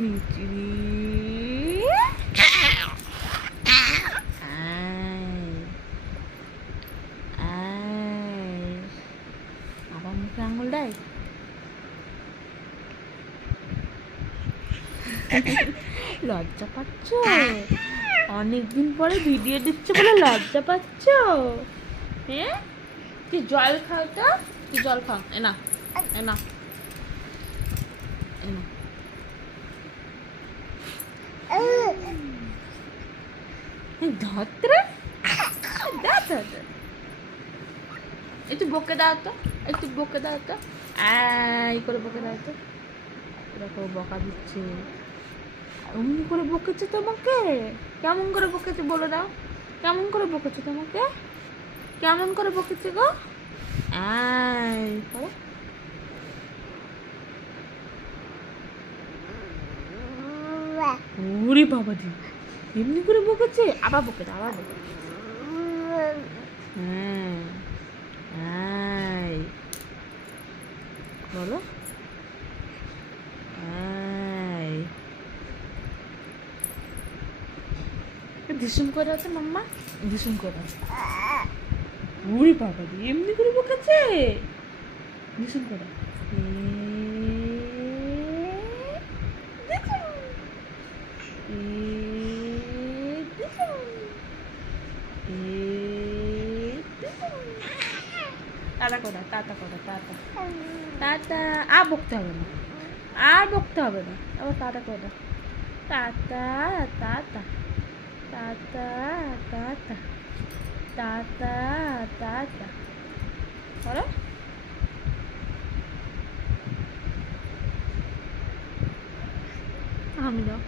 মিচড়ি আবার মুখে আঙুল দেয়। লজ্জা পাচ্ছ? অনেকদিন পরে ভিডিও দিচ্ছে বলে লজ্জা পাচ্ছ? হ্যাঁ, তুই জল খাও তো, তুই জল খাও। এনা এনা এনা ধত্রে একটু বকে দাও তো, একটু বকে দাও তো, এই করে বকে দাও তো। দেখো বকা দিচ্ছে, অমনি করে বকেছে তোমাকে। কেমন করে বকেছে বলে দাও, কেমন করে বকেছে তোমাকে, কেমন করে বকেছে গো? করো। ওরে বাবা দি, এমনি করে বকেছে, আবার বকে দাও, আবার বকে দাও। বলো দিসুম করে আছে মাম্মা, দিসুম করে আছে। ওরে বাবা দি, এমনি করে বকেছে, দিসুম করে। টাটা করা, টাটা করা, টাটা টাটা। আর বকতে হবে না, আর বকতে হবে না, আবার টাটা করা। Tata tata tata tata tata tata করো। আমি দাও।